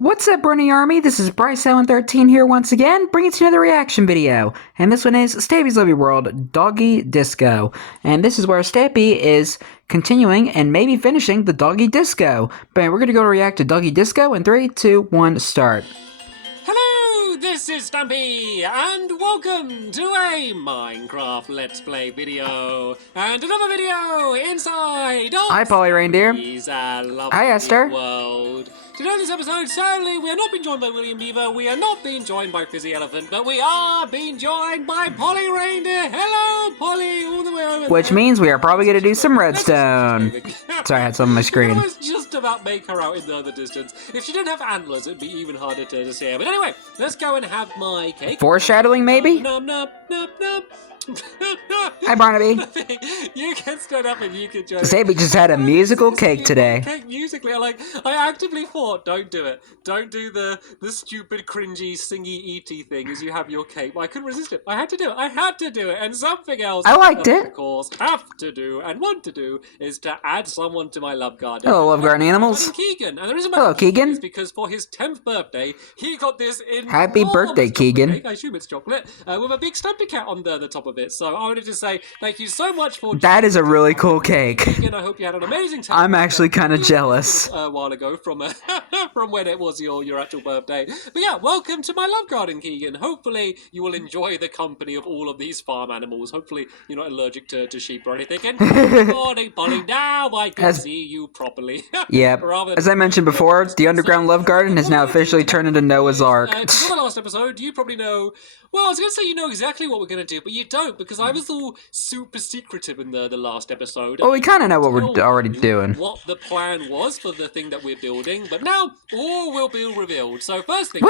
What's up, Brony Army? This is BryceAllen13 here once again, bringing to you another reaction video. And this one is Stampy's Lovely World, Doggy Disco. And this is where Stampy is continuing and maybe finishing the Doggy Disco. But we're going to go react to Doggy Disco in 3, 2, 1, start. Hello, this is Stampy, and welcome to a Minecraft Let's Play video, and another video inside of Hi, Polly Reindeer. Hi, Esther. World. Today in this episode, sadly, we are not being joined by William Beaver, we are not being joined by Fizzy Elephant, but we are being joined by Polly Reindeer. Hello, Polly, all the way over there. Which means we are probably going to do some redstone. Sorry, I had something on my screen. I was just about make her out in the other distance. If she didn't have antlers, it'd be even harder to see her. But anyway, let's go and have my cake. Foreshadowing, maybe? Nub, nub, nub, nub. Hi, Barnaby. You can stand up and you can join. Stampy just had a musical cake today. Cake musically, I actively thought, don't do it. Don't do the stupid, cringy, singy, eaty thing as you have your cake. But I couldn't resist it. I had to do it. I had to do it. And something else I liked it. of course, have to do and want to do is to add someone to my love garden. Hello, love garden animals. Keegan. And the reason Hello, Keegan. is because for his 10th birthday, he got this Happy birthday, Keegan. Cake. I assume it's chocolate, with a big Stampy cat on the top of it. So I wanted to say thank you so much for... That is a really cool cake. Keegan, I hope you had an amazing time. I'm actually kind of jealous. A while ago from from when it was your actual birthday. But yeah, welcome to my love garden, Keegan. Hopefully you will enjoy the company of all of these farm animals. Hopefully you're not allergic to sheep or anything. And good morning, Polly. Now I can see you properly. Yep. As I mentioned before, the underground love garden has now officially turned into Noah's Ark. In the last episode, you probably know... Well, I was going to say you know exactly what we're going to do, but you don't, because I was all super secretive in the last episode. Well, we kind of know what we're already doing. What the plan was for the thing that we're building, but now all will be revealed. So first thing,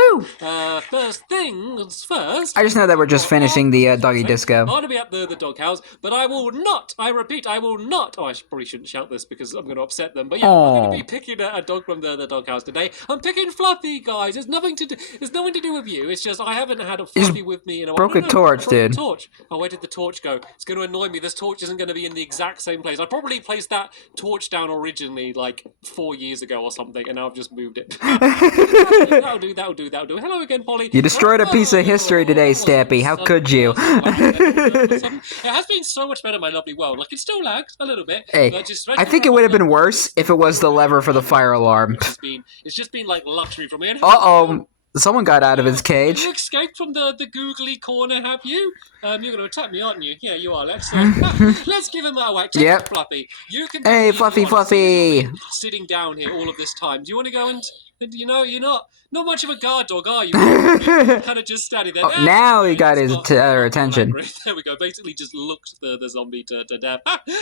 first things first. I just know that we're just finishing the Doggy Disco. I want to be at the doghouse, but I will not, I repeat, I will not. Oh, I probably shouldn't shout this because I'm going to upset them, but yeah, I'm going to be picking a dog from the doghouse today. I'm picking Fluffy, guys. It's nothing to do with you. It's just I haven't had a Fluffy with me in a while. Broke a torch, dude. Torch. Oh, where did the torch go? It's going to annoy me. This torch isn't going to be in the exact same place. I probably placed that torch down originally like 4 years ago or something, and now I've just moved it. That'll do. Hello again, Polly. You destroyed a piece of history today, Stampy. How could you? It has been so much better, my lovely world. Like, it still lags a little bit. Hey, I think it would have been worse if it was the lever for the fire alarm. It's just been like luxury for me. Uh-oh. Someone got out of his cage. You escaped from the googly corner, have you? You're going to attack me, aren't you? Yeah, you are. Let's give him a whack. Yep. Fluffy. You can. Hey, Fluffy. Sitting down here all of this time. Do you want to go and? You know, you're not much of a guard dog, are you? You're kind of just standing there. Oh, now he got his attention. There we go. Basically, just looked the zombie to death.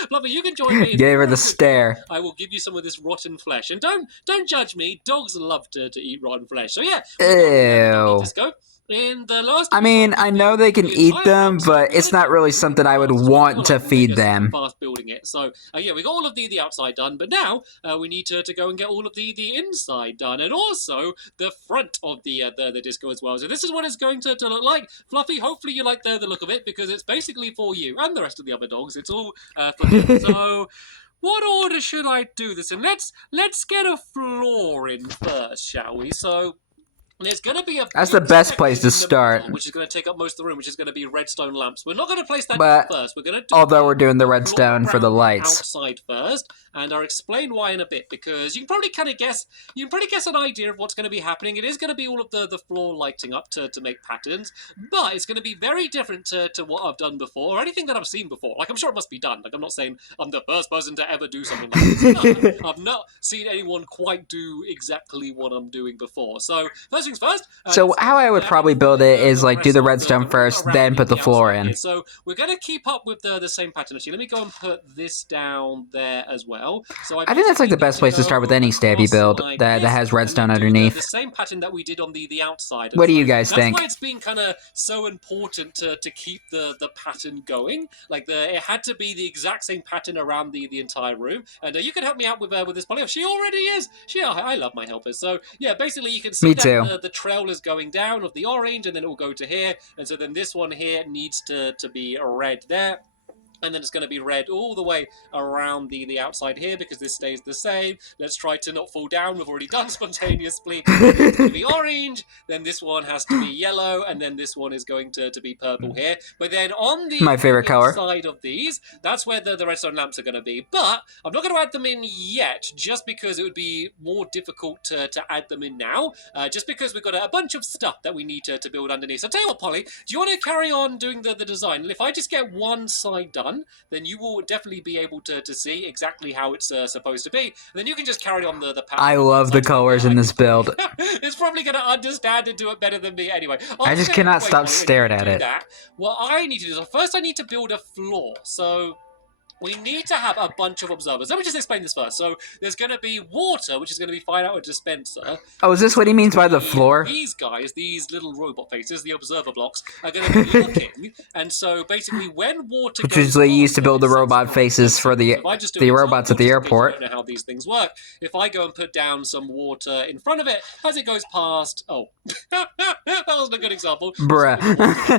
Fluffy, you can join me. Gave her the stare. I will give you some of this rotten flesh, and don't judge me. Dogs love to eat rotten flesh. So yeah. Ew. Let's go. In the last I mean, I know they can eat them, but it's not really something I would want to feed them. Fast building it. So, yeah, we got all of the outside done, but now we need to go and get all of the inside done, and also the front of the disco as well. So this is what it's going to look like. Fluffy, hopefully you like the look of it, because it's basically for you and the rest of the other dogs. It's all for you. So... what order should I do this in? Let's get a floor in first, shall we? So... there's going to be a... that's the best place to start. Which is going to take up most of the room, which is going to be redstone lamps. We're not going to place that first. We're going to do... although we're doing the redstone for the lights. Outside first, and I'll explain why in a bit, because you can probably kind of guess... you can probably guess an idea of what's going to be happening. It is going to be all of the floor lighting up to make patterns, but it's going to be very different to what I've done before, or anything that I've seen before. Like, I'm sure it must be done. Like, I'm not saying I'm the first person to ever do something like this. No, I've not seen anyone quite do exactly what I'm doing before. So, first things first... so how I would probably build it is like do the redstone first, then put the floor in. So we're going to keep up with the same pattern. Actually, let me go and put this down there as well. So I think that's like the best place to start with any Stampy build that has redstone underneath. The same pattern that we did on the outside. What do you guys think? That's why it's been kind of so important to keep the pattern going. Like it had to be the exact same pattern around the entire room. And you can help me out with this, Polly. Oh, she already is. I love my helpers. So yeah, basically you can see that the trail is going down of the orange, and then it will go to here, and so then this one here needs to be red there. And then it's going to be red all the way around the outside here because this stays the same. Let's try to not fall down. We've already done spontaneously. It's going to be orange. Then this one has to be yellow. And then this one is going to be purple here. But then on the My favorite color. inside of these, that's where the redstone lamps are going to be. But I'm not going to add them in yet just because it would be more difficult to add them in now. Just because we've got a bunch of stuff that we need to build underneath. So I'll tell you what, Polly, do you want to carry on doing the design? And if I just get one side done, then you will definitely be able to see exactly how it's supposed to be. And then you can just carry on the pattern. I love the colors in this build. It's probably going to understand and do it better than me anyway. I just cannot stop staring at it. What I need to do is, first I need to build a floor. So we need to have a bunch of observers. Let me just explain this first. So there's going to be water, which is going to be fired out of a dispenser. Oh, is this what he means by the floor? These guys, these little robot faces, the observer blocks, are going to be looking. And so basically when water Which is they used to build the robot faces for the robots at the airport. I don't know how these things work. If I go and put down some water in front of it, as it goes past... Oh, that wasn't a good example. Bruh.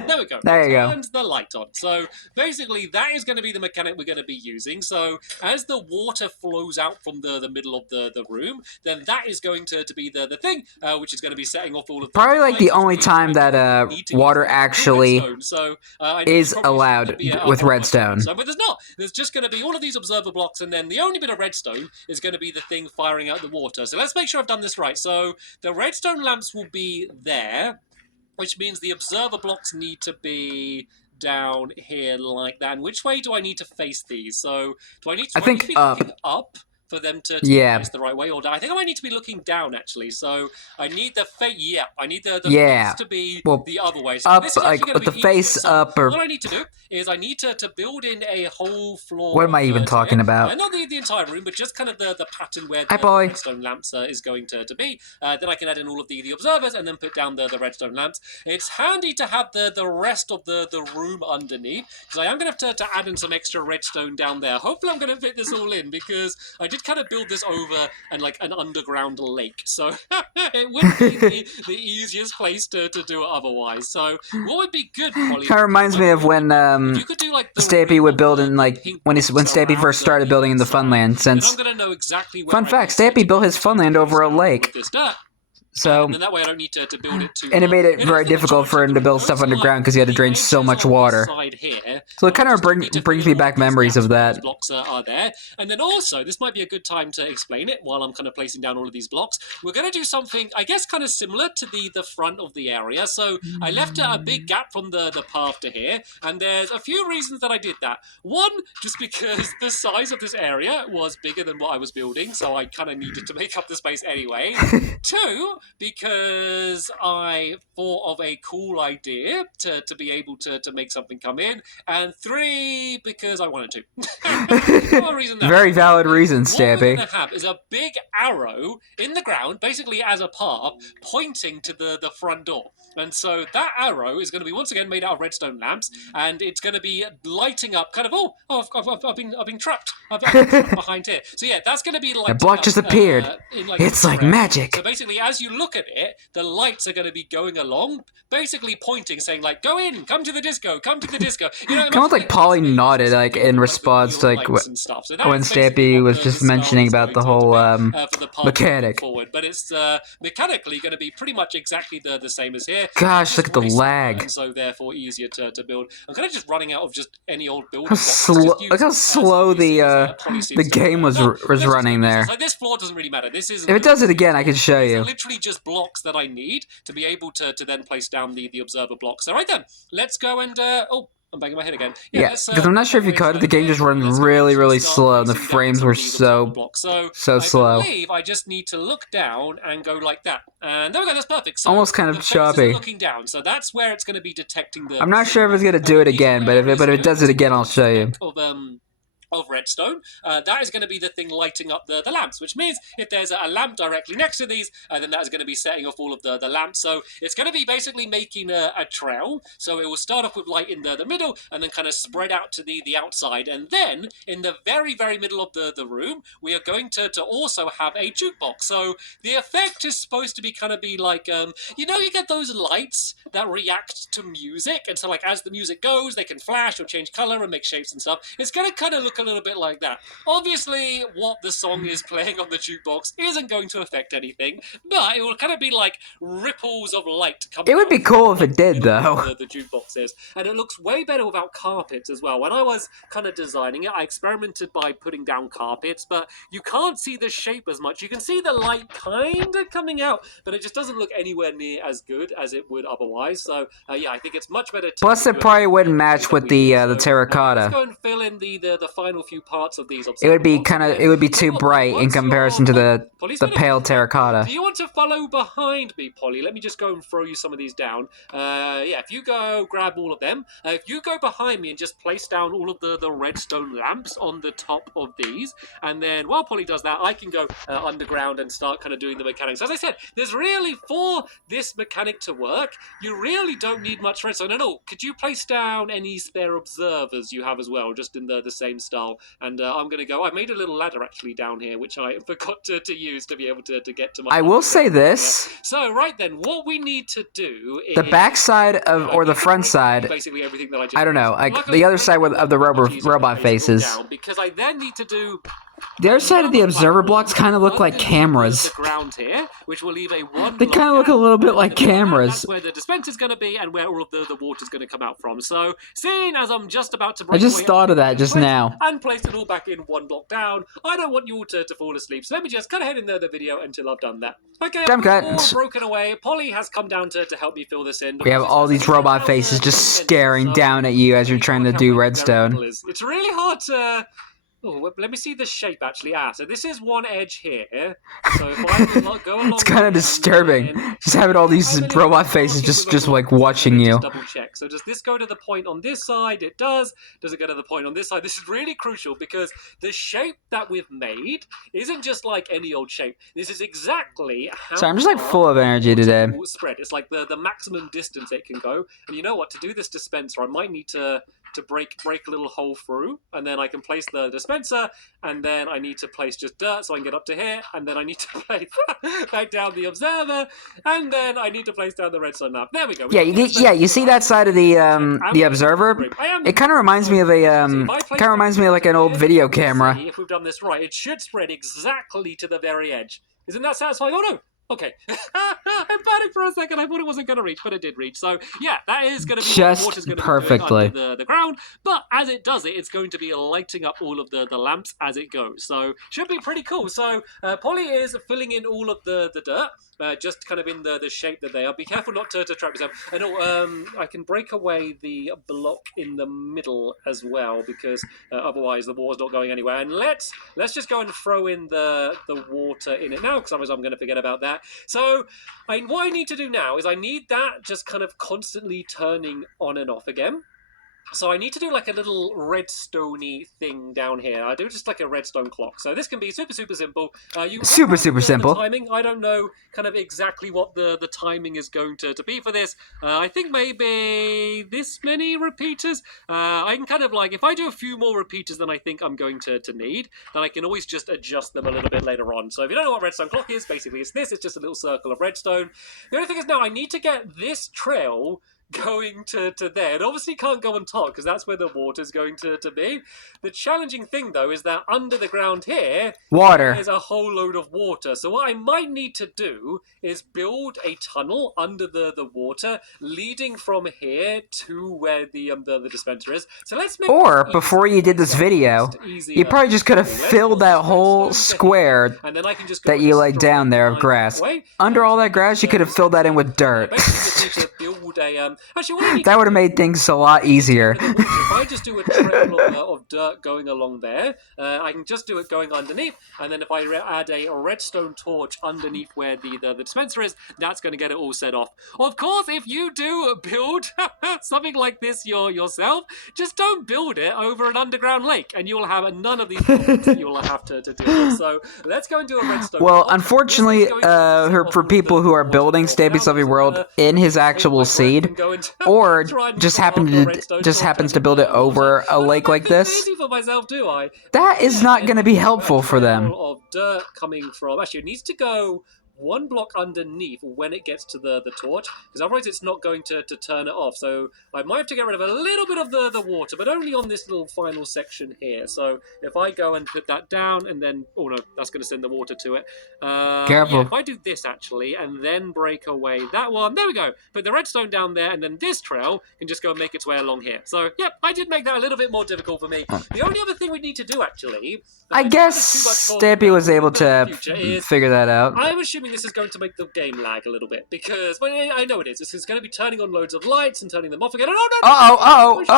There we go. There you go. Turns the light on. So basically that is going to be the mechanic we're going to be using. So as the water flows out from the middle of the room, then that is going to be the thing, which is going to be setting off all of the... Probably like the only time that water actually is allowed with redstone. But there's not. There's just going to be all of these observer blocks, and then the only bit of redstone is going to be the thing firing out the water. So let's make sure I've done this right. So the redstone lamps will be there, which means the observer blocks need to be down here like that. And which way do I need to face these? So do I need to, be looking up for them to face the right way, or I think I might need to be looking down actually. So I need the face. Yeah, I need the face to be the other way. So up, this is like with the face up. Or what I need to do is I need to build in a whole floor. What am I even talking about? Not the entire room, but just kind of the pattern where the redstone lamps is going to be. Then I can add in all of the observers and then put down the redstone lamps. It's handy to have the rest of the room underneath, because I am going to have to add in some extra redstone down there. Hopefully I'm going to fit this all in, because I did kind of build this over and like an underground lake, so it wouldn't be the easiest place to do it otherwise. So what would be good, Polly? Kind of reminds me of when Stampy would build in, like, when Stampy first started building in the Funland. Since fun fact, Stampy built his Funland over a lake. So, and that way I don't need to build it too and it made it very difficult for him to build stuff underground because he had to drain so much water. So it kind of brings me back memories of that. Blocks are there. And then also, this might be a good time to explain it while I'm kind of placing down all of these blocks. We're going to do something, I guess, kind of similar to the front of the area. So I left a big gap from the path to here, and there's a few reasons that I did that. One, just because the size of this area was bigger than what I was building, so I kind of needed to make up the space anyway. Two, because I thought of a cool idea to be able to make something come in. And three, because I wanted to. Very valid reasons, Stampy. What we're going to have is a big arrow in the ground, basically as a path, pointing to the front door. And so that arrow is going to be once again made out of redstone lamps, and it's going to be lighting up kind of, I've been trapped. I've been trapped behind here. So yeah, that's going to be like... The block just appeared. It's like magic. So basically, as you look at it, the lights are going to be going along, basically pointing, saying like, go in, come to the disco, come to the disco. You know, kind of like Polly nodded, like, in response to, like, when Stampy was just mentioning about the whole mechanic. Forward. But it's mechanically going to be pretty much exactly the same as here. Gosh, look at the lag. And so therefore easier to build. I'm kind of just running out of just any old building. Look how slow the game was running there. Like, this floor doesn't really matter. This is if it does it again, I can show you. Literally just blocks that I need to be able to then place down the observer blocks. So right then, let's go and I'm banging my head again. Yeah, because I'm not sure if you caught it. The game just runs really slow, and the frames were so slow. I believe I just need to look down and go like that. And there we go, that's perfect. So almost kind of choppy. Looking down, so that's where it's going to be detecting the... I'm not sure if it's going to do it again, but if it does it again, I'll show you. of redstone, that is going to be the thing lighting up the lamps, which means if there's a lamp directly next to these, then that is going to be setting off all of the lamps. So it's going to be basically making a trail. So it will start off with light in the middle and then kind of spread out to the outside. And then in the very, very middle of the room, we are going to also have a jukebox. So the effect is supposed to be kind of be like, you know, you get those lights that react to music. And so like as the music goes, they can flash or change color and make shapes and stuff. It's going to kind of look a little bit like that. Obviously, what the song is playing on the jukebox isn't going to affect anything, but it will kind of be like ripples of light coming. It would be cool if it did, though. The jukebox is, and it looks way better without carpets as well. When I was kind of designing it, I experimented by putting down carpets, but you can't see the shape as much. You can see the light kind of coming out, but it just doesn't look anywhere near as good as it would otherwise. So yeah, I think it's much better. Plus, it probably wouldn't match with the terracotta. Let's go and fill in the final few parts of these. It would be too bright in comparison to the pale terracotta. Do you want to follow behind me, Polly? Let me just go and throw you some of these down. Yeah, if you go grab all of them, if you go behind me and just place down all of the redstone lamps on the top of these, and then while Polly does that, I can go underground and start kind of doing the mechanics. As I said, there's really, for this mechanic to work, you really don't need much redstone at all. Could you place down any spare observers you have as well, just in the same style? And I'm going to go, I made a little ladder actually down here, which I forgot to use to be able to get to my... I will say this. So, right then, what we need to do is... The back side of, or the front side, basically everything that I don't know, like the other side of the robot faces. Because I then need to do... The other side of the observer blocks kind of look like cameras. The ground here, which will leave a one. They kind of look a little bit like cameras. That's where the dispenser's going to be and where all of the water's going to come out from. So, seeing as I'm just about to break I just thought of that just now. And placed it all back in one block down, I don't want you all to fall asleep. So let me just cut ahead in the video until I've done that. Okay, all broken away. Polly has come down to help me fill this in. We have all these robot faces just staring down at you as you're trying to do redstone. It's really hard to... Oh, let me see the shape actually. So this is one edge here. So if I go along, it's kind of disturbing. Just having all these robot faces just like watching you. Double check. So does this go to the point on this side? It does. Does it go to the point on this side? This is really crucial because the shape that we've made isn't just like any old shape. This is exactly how. So I'm just like full of energy today. Spread. It's like the maximum distance it can go. And you know what? To do this dispenser, I might need to break a little hole through, and then I can place the dispenser, and then I need to place just dirt so I can get up to here, and then I need to place back down the observer, and then I need to place down the redstone lamp. There we go. You see that side of the observer? It kind of reminds me of like an old video camera. If we've done this right, it should spread exactly to the very edge. Isn't that satisfying? Oh no. Okay. I panicked for a second. I thought it wasn't going to reach, but it did reach. So, yeah, that is going to be just what water's going to perfectly be under the ground. But as it does it, it's going to be lighting up all of the lamps as it goes. So, should be pretty cool. So, Polly is filling in all of the dirt, just kind of in the shape that they are. Be careful not to trap yourself. And I can break away the block in the middle as well, because otherwise the water's not going anywhere. And let's just go and throw in the water in it now, because otherwise I'm going to forget about that. So what I need to do now is I need that just kind of constantly turning on and off again. So I need to do like a little redstone-y thing down here. I do just like a redstone clock. So this can be super simple. You super simple. Timing. I don't know kind of exactly what the timing is going to be for this. I think maybe this many repeaters. I can kind of like, if I do a few more repeaters than I think I'm going to need, then I can always just adjust them a little bit later on. So if you don't know what redstone clock is, basically it's this. It's just a little circle of redstone. The only thing is now I need to get this trail going to there. It obviously can't go on top because that's where the water's going to be. The challenging thing though is that under the ground here, there's a whole load of water. So what I might need to do is build a tunnel under the water leading from here to where the dispenser is. So let's make before you did this video, you probably just could have filled that whole square and then I can just that you laid down there of grass. Under all that grass, you could have filled that in with dirt. Basically just need to build a that would have made things a lot easier. If I just do a trail of dirt going along there, I can just do it going underneath, and then if I add a redstone torch underneath where the dispenser is, that's going to get it all set off. Of course, if you do build something like this yourself, just don't build it over an underground lake, and you'll have none of these problems that you'll have to deal with. So let's go and do a redstone. Well, unfortunately, for people who are building Stampy's Lovely World in his actual seed, or just happens to build it over a lake like this, that is not going to be helpful for them. Of dirt coming from, actually, it needs to go one block underneath when it gets to the torch, because otherwise it's not going to turn it off. So I might have to get rid of a little bit of the water, but only on this little final section here. So if I go and put that down, and then, oh no, that's going to send the water to it. Careful. Yeah, if I do this actually, and then break away that one, there we go. Put the redstone down there, and then this trail can just go and make its way along here. So yep, I did make that a little bit more difficult for me. The only other thing we need to do actually, I guess Stampy was able to figure that out. I'm assuming this is going to make the game lag a little bit, because, well, I know it is. It's going to be turning on loads of lights and turning them off again. It's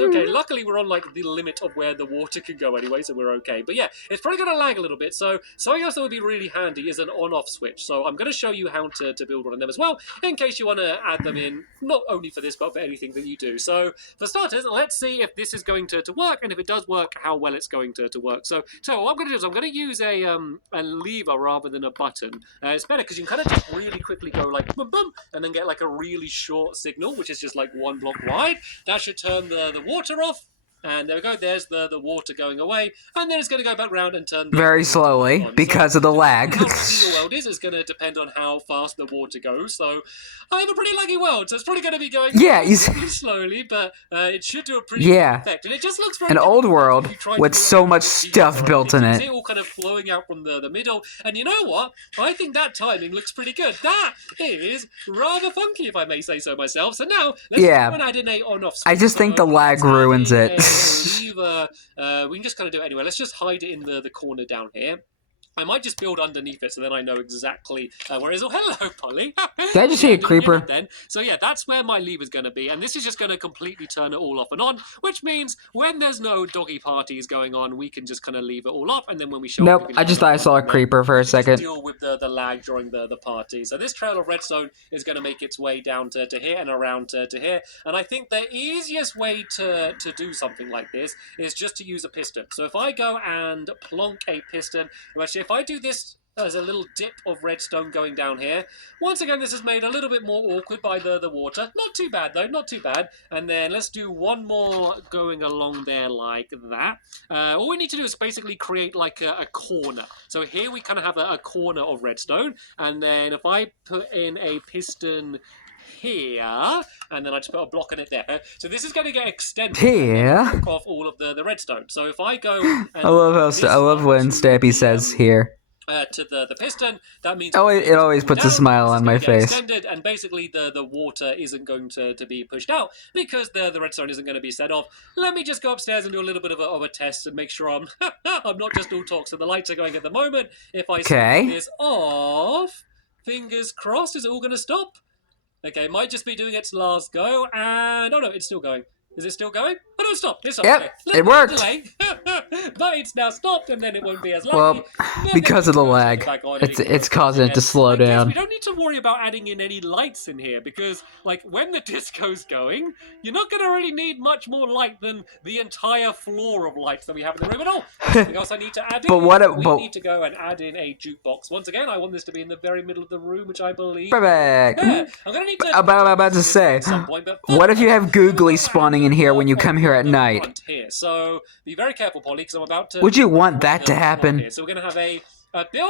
okay. Luckily, we're on like the limit of where the water can go anyway, so we're okay. But yeah, it's probably going to lag a little bit. So something else that would be really handy is an on-off switch. So I'm going to show you how to build one of them as well, in case you want to add them in, not only for this, but for anything that you do. So for starters, let's see if this is going to work, and if it does work, how well it's going to work. So what I'm going to do is I'm going to use a lever rather than a button. It's better because you can kind of just really quickly go like boom, boom, and then get like a really short signal, which is just like one block wide. That should turn the water off. And there we go, there's the water going away, and then it's going to go back round and turn very slowly on. Because of the lag. How busy your world is going to depend on how fast the water goes, so I have a pretty laggy world, so it's probably going to be going pretty slowly, but it should do a pretty good effect. And it just looks very an old world with so much stuff built in it. You see it all kind of flowing out from the middle, and you know what? I think that timing looks pretty good. That is rather funky, if I may say so myself. So now, let's go and add in a on-off switch. I just think the lag ruins it. Lever, we can just kind of do it anyway. Let's just hide it in the corner down here. I might just build underneath it, so then I know exactly where it is. Oh, hello, Polly. Did I just see a creeper? Then. So yeah, that's where my lever's going to be, and this is just going to completely turn it all off and on, which means when there's no doggy parties going on, we can just kind of leave it all off, and then when we show up, I just thought I saw a creeper for a second. Deal with the lag during the party. So this trail of redstone is going to make its way down to here and around to here, and I think the easiest way to do something like this is just to use a piston. So if I go and plonk a piston, actually if I do this as a little dip of redstone going down here, once again this is made a little bit more awkward by the water. Not too bad though, not too bad. And then let's do one more going along there like that. All we need to do is basically create like a corner. So here we kind of have a corner of redstone, and then if I put in a piston here, and then I just put a block in it there. So this is going to get extended here off all of the redstone. So if I go, and I love when Stampy says here. To the piston, that means it always puts a smile on my face. Extended, and basically the water isn't going to be pushed out because the redstone isn't going to be set off. Let me just go upstairs and do a little bit of a test and make sure I'm I'm not just all talk. So the lights are going at the moment. If I set this off, fingers crossed, is it all going to stop? Okay, might just be doing its last go, and oh no, it's still going. Is it still going? Oh no, stop! It's yep, okay. it worked. But it's now stopped, and then it won't be as laggy. Well, because of the lag, it's causing it to slow down. We don't need to worry about adding in any lights in here, because like when the disco's going, you're not going to really need much more light than the entire floor of lights that we have in the room at all. Something else I need to add in. We need to go and add in a jukebox. Once again, I want this to be in the very middle of the room, which I believe. Perfect. Yeah, I'm going to need to. About to say, what if you have Googly spawning in here when you come here at night? Here. So be very careful, Polly, because I'm about to. Would you want that to happen? So we're going to have a building.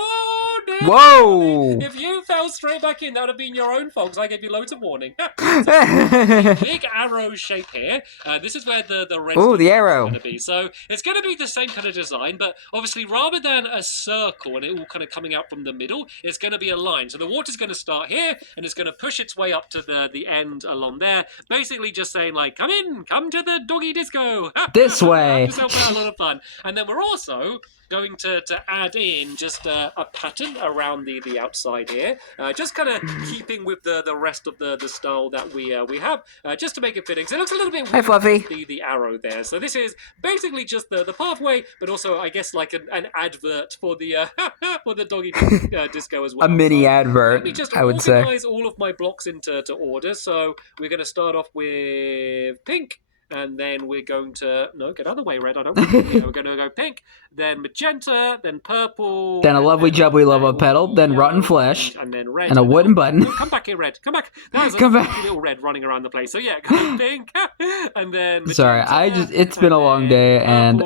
Whoa! If you fell straight back in, that would have been your own fault, because I gave you loads of warning. Big arrow shape here. This is where the red the arrow is going to be. So it's going to be the same kind of design, but obviously rather than a circle and it all kind of coming out from the middle, it's going to be a line. So the water's going to start here, and it's going to push its way up to the end along there. Basically just saying like, come to the doggy disco. This way. Just a lot of fun. And then we're also going to add in just a pattern around the outside here, just kind of keeping with the rest of the style that we have, just to make it fitting. So it looks a little bit weird, Fluffy. the arrow there. So this is basically just the pathway, but also I guess like an advert for the for the Doggy Disco as well. A mini advert, let me just I would say. organize all of my blocks into order. So we're going to start off with pink. And then we're going to... No, get out of the way, red. I don't want to. We're going to go pink, then magenta, then purple... Then a lovely jubbly love petal, then rotten flesh, and then red. and a wooden button. Come back here, red. Come back. There's Come a back. little red running around the place. So yeah, go pink, and then magenta, Sorry, it's been a long day, and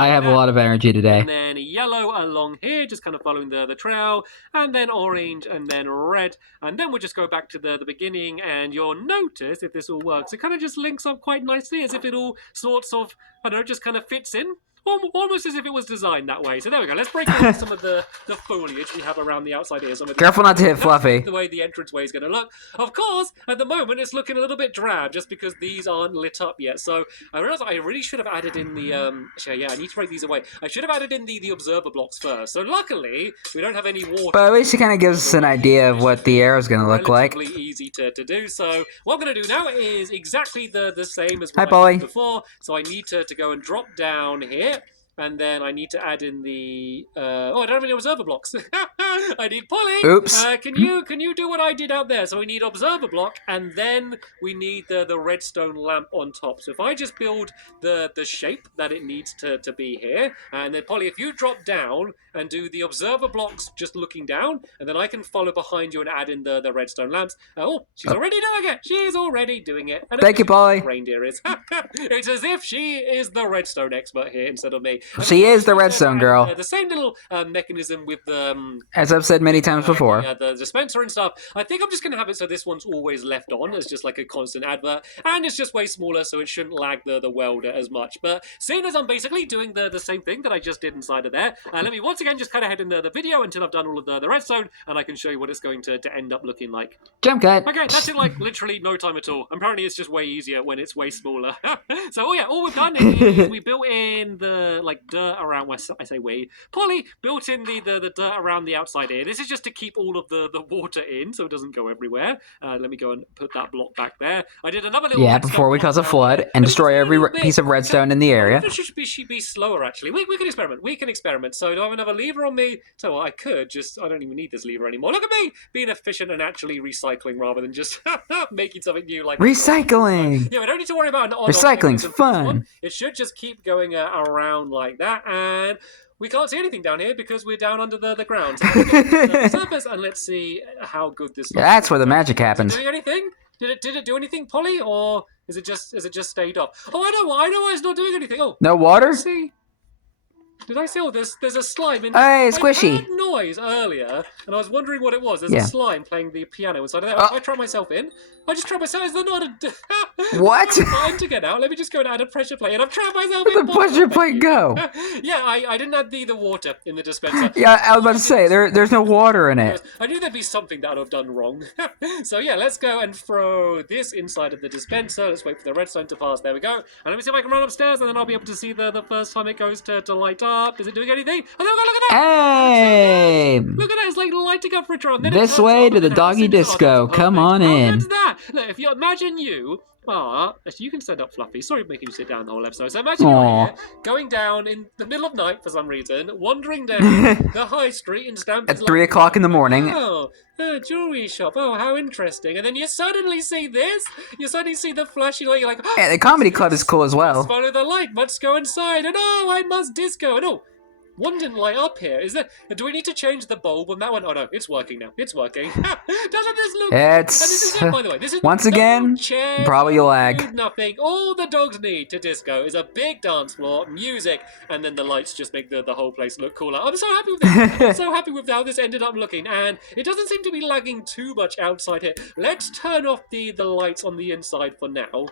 I have a lot of energy today. And then yellow along here, just kind of following the trail, and then orange, and then red. And then we'll just go back to the beginning, and you'll notice, if this all works, it kind of just links up quite nicely, as if it all sorts of, I don't know, just kind of fits in. Almost as if it was designed that way. So there we go. Let's break down some of the foliage we have around the outside here. Careful not to hit Fluffy. The way the entranceway is going to look. Of course, at the moment, it's looking a little bit drab just because these aren't lit up yet. So I realized I really should have added in the... Actually, yeah, I need to break these away. I should have added in the observer blocks first. So luckily, we don't have any water. But at least it kind of gives us an idea of what the arrow is going to look like. Relatively easy to do. So what I'm going to do now is exactly the same as Hi, what I Polly. did before. So I need to go and drop down here. And then I need to add in the... I don't have any observer blocks. I need Polly. Oops. Can you do what I did out there? So we need observer block, and then we need the redstone lamp on top. So if I just build the shape that it needs to be here, and then Polly, if you drop down and do the observer blocks just looking down, and then I can follow behind you and add in the redstone lamps. Oh, she's already doing it. She's already doing it. And thank you, Polly. Reindeer is. It's as if she is the redstone expert here instead of me. She is the redstone girl. The same little mechanism with the... As I've said many times before. The dispenser and stuff. I think I'm just going to have it so this one's always left on as just like a constant advert. And it's just way smaller, so it shouldn't lag the welder as much. But seeing as I'm basically doing the same thing that I just did inside of there, let me once again just kind of head in the video until I've done all of the redstone, and I can show you what it's going to end up looking like. Jump cut. Okay, that's in like literally no time at all. Apparently it's just way easier when it's way smaller. So yeah, all we've done is we built in the dirt around where I say we. Polly built in the dirt around the outside here. This is just to keep all of the water in so it doesn't go everywhere. Let me go and put that block back there. I did another little... Yeah, before we cause a flood and destroy every piece of redstone in the area. It should be slower, actually. We can experiment. We can experiment. So do I have another lever on me? So I could just... I don't even need this lever anymore. Look at me being efficient and actually recycling rather than just making something new like... Recycling! Yeah, we don't need to worry about an on-off Recycling's mechanism. fun. It should just keep going around like that, and we can't see anything down here because we're down under the ground. So let's get to the surface and let's see how good this looks. Yeah, that's where the magic happens. Is it doing anything? Did it do anything, Polly, or is it just stayed off? Oh, I know why it's not doing anything. Oh, no water? let's see. Did I say, oh, there's a slime in... Hey, squishy. I heard noise earlier, and I was wondering what it was. There's a slime playing the piano inside of there. I tried myself in. I just tried myself. Is there not a... What? Time to get out. Let me just go and add a pressure plate, and I've tried myself in. Where'd the pressure plate go? Yeah, I didn't add the water in the dispenser. Yeah, I was about to say, there's no water in it. I knew there'd be something that I've done wrong. So yeah, let's go and throw this inside of the dispenser. Let's wait for the redstone to pass. There we go. And let me see if I can run upstairs, and then I'll be able to see the first time it goes to light up. Is it doing anything? Oh, look at that! Hey! Look at that! It's like lighting up for a tron. This way to the Doggy Disco. Come on in. Look at that! Look, if you imagine you are... Actually, you can stand up, Fluffy. Sorry for making you sit down the whole episode. So imagine you're here, going down in the middle of night for some reason, wandering down the high street in Stampy. At 3 o'clock in the morning. Oh, a jewelry shop. Oh, how interesting. And then you suddenly see this. You suddenly see the flashing light. You're like, oh, Yeah, the comedy club is cool as well. follow the light. Let's go inside. And oh, I must disco. And oh, one didn't light up here. Is there? Do we need to change the bulb on that one? Oh no, it's working now. It's working. Doesn't this look? It's And this is it, by the way. This is once no again chairs, probably no lag. food, nothing. All the dogs need to disco is a big dance floor, music, and then the lights just make the whole place look cooler. I'm so happy with this. I'm so happy with how this ended up looking, and it doesn't seem to be lagging too much outside here. Let's turn off the lights on the inside for now.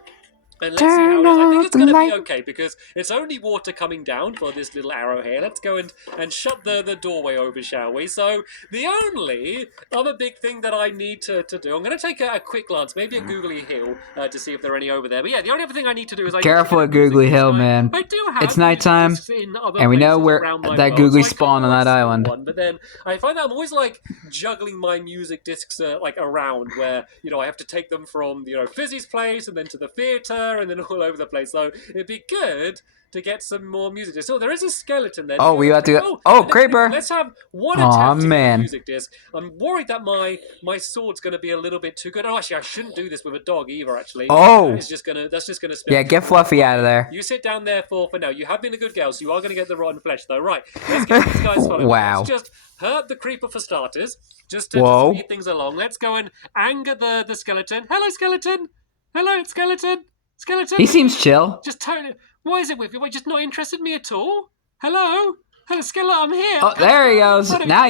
And let's see how it is. I think it's the going to be light. okay because it's only water coming down for this little arrow here. Let's go and shut the doorway over, shall we? So the only other big thing that I need to do, I'm going to take a quick glance, maybe a googly hill to see if there are any over there. But yeah, the only other thing I need to do is Careful at Googly Hill, man. I do have It's nighttime, in other and we know places where around my that world, googly so I kinda spawned on like that steal island. one, but then I find that I'm always like juggling my music discs like around where I have to take them from Fizzy's place and then to the theater and then all over the place. So it'd be good to get some more music discs. So there is a skeleton there. Oh, we got to go. Oh, creeper! Let's have one Aw, attempt to get a man. music disc. I'm worried that my sword's going to be a little bit too good. Oh, actually, I shouldn't do this with a dog either. Actually, Oh. that's just gonna spin. Yeah, get Fluffy out of there. You sit down there for now. You have been a good girl, so you are going to get the rotten flesh, though. Right, let's get these guys followed. Wow. Let's just hurt the creeper for starters, just to speed things along. Let's go and anger the skeleton. Hello, skeleton. Hello, skeleton. Skeleton. He seems chill. Just totally. Why is it with you? Why, just not interested in me at all? Hello? Hello, skeleton, I'm here. Oh, there he goes. Now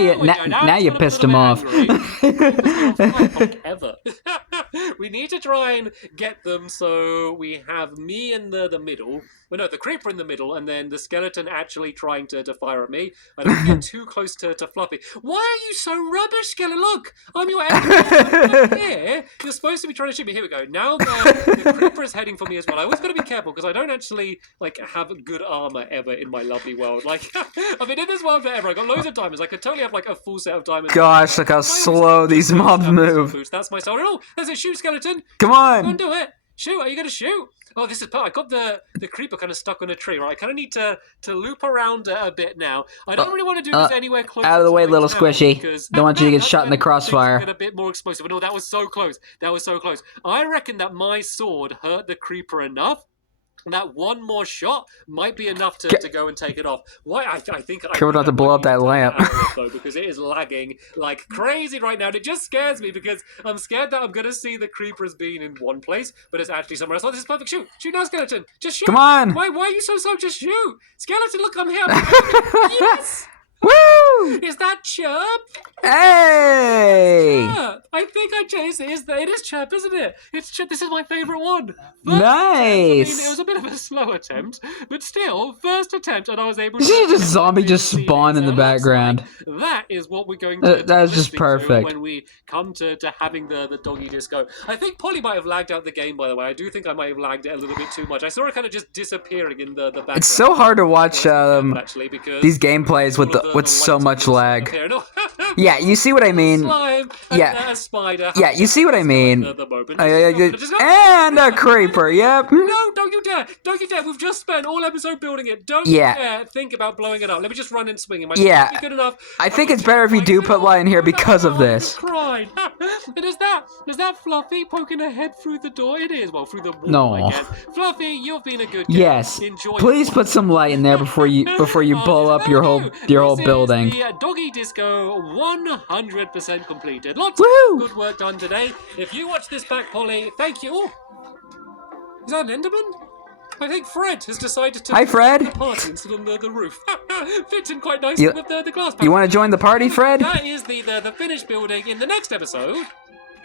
you pissed him off. Ever. We need to try and get them so we have me in the middle. Well, no, the creeper in the middle, and then the skeleton actually trying to fire at me. I don't get too close to Fluffy. Why are you so rubbish, skeleton? Look, I'm your enemy. Here, you're supposed to be trying to shoot me. Here we go. Now the creeper is heading for me as well. I always got to be careful because I don't actually have good armor ever in my lovely world. I've been in this world forever. I got loads of diamonds. I could totally have a full set of diamonds. Gosh, look how slow these mobs move. That's my soul. Oh, there's a shoot, skeleton. Come on. Go and do it. Shoot. Are you going to shoot? Oh, this is part. I got the creeper kind of stuck on a tree, right? I kind of need to loop around a bit now. I don't really want to do this anywhere close. Out of the way, little squishy. Don't want you to get shot in the crossfire. Get a bit more explosive. No, that was so close. That was so close. I reckon that my sword hurt the creeper enough. That one more shot might be enough to go and take it off. Why? I think. Careful not to blow up that lamp. Though, because it is lagging like crazy right now. And it just scares me because I'm scared that I'm going to see the creeper as being in one place, but it's actually somewhere else. Oh, this is perfect. Shoot. Shoot now, skeleton. Just shoot. Come on. Why are you so slow? Just shoot. Skeleton, look, I'm here. Yes. Woo! Is that Chirp? Hey! Chirp. I think I changed it. It is Chirp, isn't it? It's Chirp. This is my favourite one. Nice! It was a bit of a slow attempt, but still, first attempt, and I was able to... You see just zombie just spawn in the background. That is what we're going to that is just perfect. When we come to having the doggy disco. I think Polly might have lagged out the game, by the way. I do think I might have lagged it a little bit too much. I saw it kind of just disappearing in the background. It's so hard to watch actually, because these gameplays with so much lag. Yeah, you see what I mean? Yeah, a spider. Yeah, you see what I mean? And a creeper. Yep. No, don't you dare! Don't you dare! We've just spent all episode building it. Don't you dare think about blowing it up. Let me just run and swing. Am I good enough? I think it's better if you do put light in here because of this. Cried. And is that Fluffy poking her head through the door? It is. Well, through the wall, I guess. Fluffy, you've been a good girl. Yes. Please put some light in there before you blow up your whole building. The doggy disco 100% completed. Lots of good work done today. If you watch this back, Polly, thank you. Oh, is that an Enderman? I think Fred has decided to Fred. The party and sit on the roof. Fits in quite nicely with the glass panel. You want to join the party, Fred? That is the finished building. In the next episode,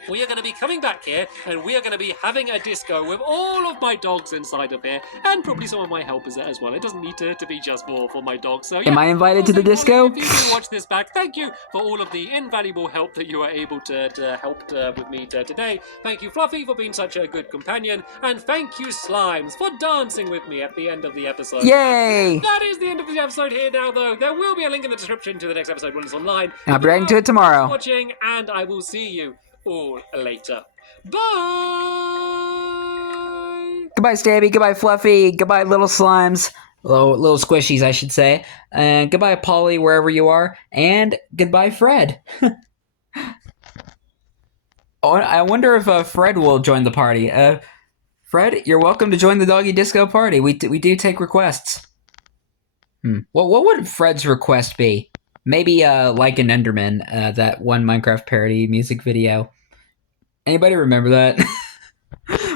we are going to be coming back here and we are going to be having a disco with all of my dogs inside of here and probably some of my helpers as well. It doesn't need to be just for my dogs. So, yeah. Am I invited to the disco? If you do watch this back, thank you for all of the invaluable help that you are able to help with me today. Thank you, Fluffy, for being such a good companion. And thank you, Slimes, for dancing with me at the end of the episode. Yay! That is the end of the episode here now, though. There will be a link in the description to the next episode when it's online. I'll be writing to it tomorrow. Watching, and I will see you all later. Bye! Goodbye, Stampy. Goodbye, Fluffy. Goodbye, little slimes. Little squishies, I should say. And goodbye, Polly, wherever you are. And goodbye, Fred. Oh, I wonder if Fred will join the party. Fred, you're welcome to join the Doggy Disco party. We do take requests. What would Fred's request be? Maybe like an Enderman, that one Minecraft parody music video. Anybody remember that?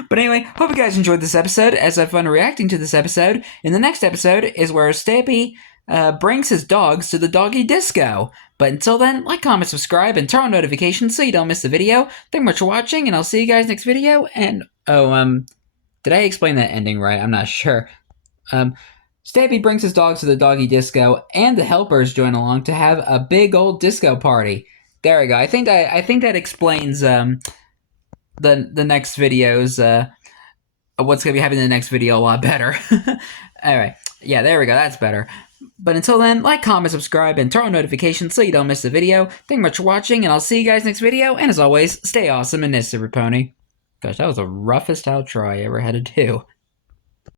But anyway, hope you guys enjoyed this episode, as I've fun reacting to this episode. In the next episode is where Stampy brings his dogs to the Doggy Disco. But until then, like, comment, subscribe, and turn on notifications so you don't miss the video. Thank you much for watching, and I'll see you guys next video. And, Did I explain that ending right? I'm not sure. Stampy brings his dogs to the doggy disco, and the helpers join along to have a big old disco party. There we go. I think that explains the next videos. What's gonna be happening in the next video a lot better. All right. Yeah, there we go. That's better. But until then, like, comment, subscribe, and turn on notifications so you don't miss the video. Thank you much for watching, and I'll see you guys next video. And as always, stay awesome and this is Pony. Gosh, that was the roughest outro I ever had to do.